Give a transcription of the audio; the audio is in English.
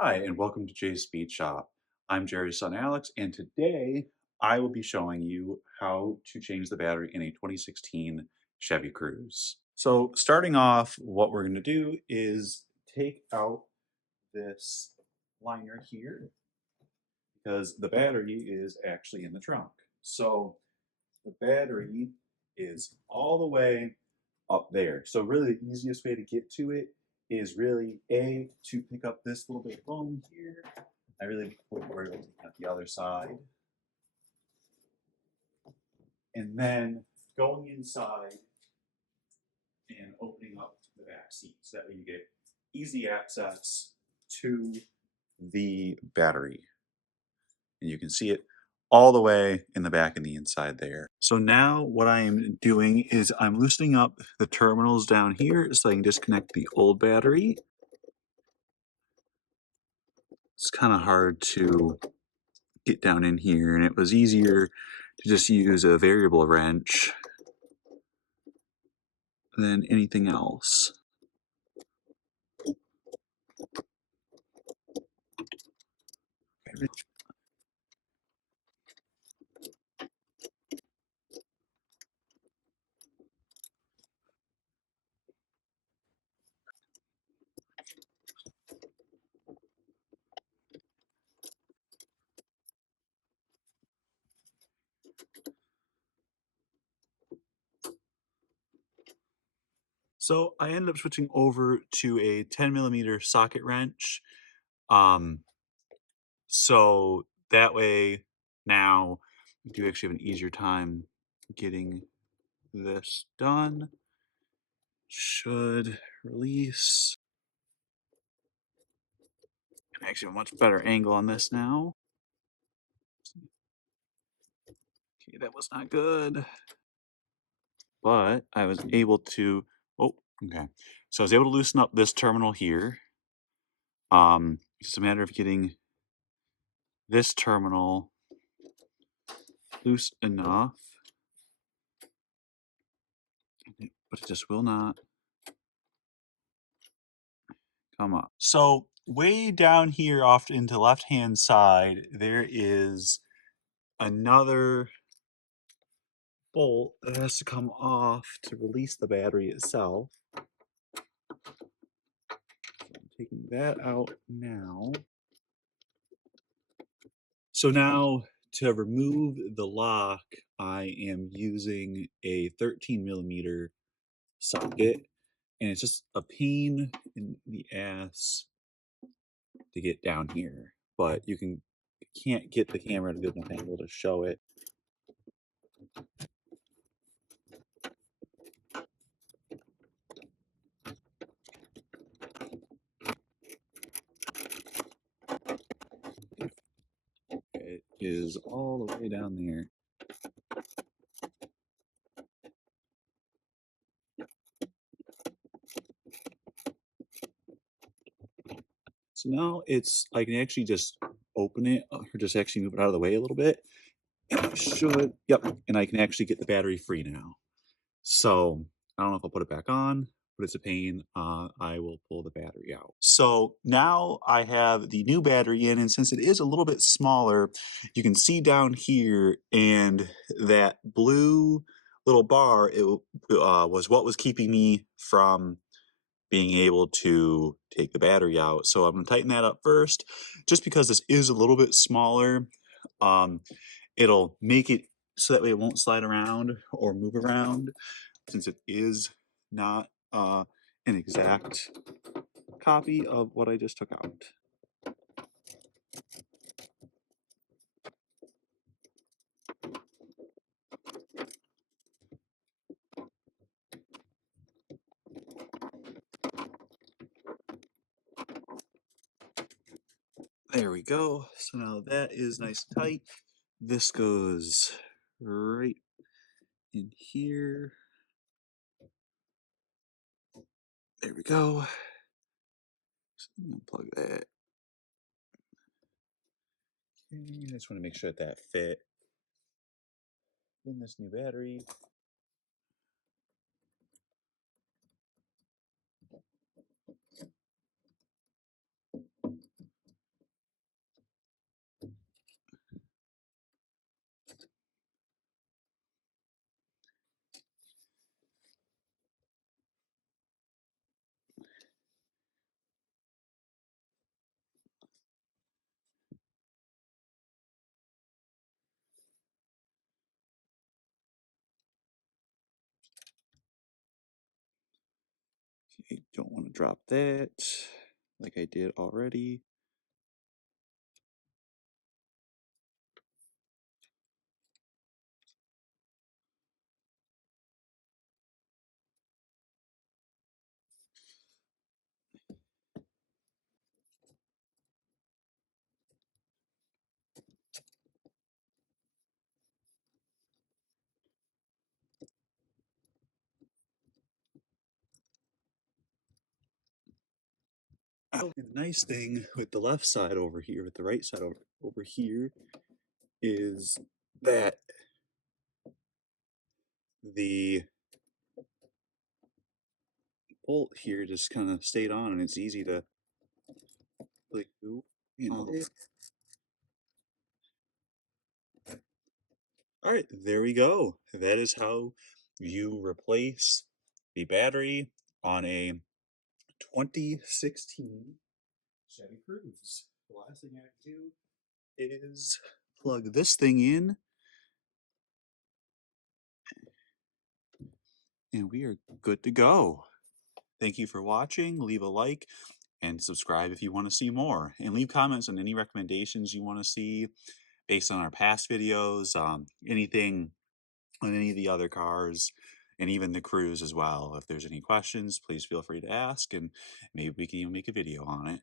Hi, and welcome to Jay's Speed Shop. I'm Jerry's son Alex, and today I will be showing you how to change the battery in a 2016 Chevy Cruze. So starting off, what we're going to do is take out this liner here because the battery is actually in the trunk. So the battery is all the way up there. So really the easiest way to get to it is really to pick up this little bit of foam here. I really wouldn't worry about taking out the other side. And then going inside and opening up the back seat. So that way you get easy access to the battery. And you can see it all the way in the back and the inside there. So now what I am doing is I'm loosening up the terminals down here so I can disconnect the old battery. It's kind of hard to get down in here, and it was easier to just use a variable wrench than anything else. So I ended up switching over to a 10mm socket wrench. Um, so that way now we do actually have an easier time getting this done. Should release. And actually have a much better angle on this now. Okay, that was not good. But I was able to, oh, okay. So I was able to loosen up this terminal here. It's just a matter of getting this terminal loose enough, but it just will not come up. So way down here off into the left-hand side, there is another bolt that has to come off to release the battery itself. I'm taking that out now. So now to remove the lock, I am using a 13mm socket, and it's just a pain in the ass to get down here, but can't get the camera at a good enough angle to show it. It is all the way down there. So now I can actually just open it or just actually move it out of the way a little bit. And I should, yep, and I can actually get the battery free now. So I don't know if I'll put it back on, but it's a pain. I will pull the battery out. So now I have the new battery in, and since it is a little bit smaller, you can see down here, and that blue little bar, it was what was keeping me from being able to take the battery out. So I'm gonna tighten that up first, just because this is a little bit smaller. Um, it'll make it so that way it won't slide around or move around, since it is not an exact copy of what I just took out. There we go. So now that is nice and tight. This goes right in here. There we go. So unplug that. Okay, I just want to make sure that fit in this new battery. I don't want to drop that like I did already. Oh, and the nice thing with the left side over here, with the right side over here, is that the bolt here just kind of stayed on, and it's easy to like do. All right, there we go. That is how you replace the battery on a 2016 Chevy Cruze. The last thing I have to do is plug this thing in, and we are good to go. Thank you for watching. Leave a like and subscribe if you want to see more. And leave comments on any recommendations you want to see based on our past videos, anything on any of the other cars, and even the Cruze as well. If there's any questions, please feel free to ask, and maybe we can even make a video on it.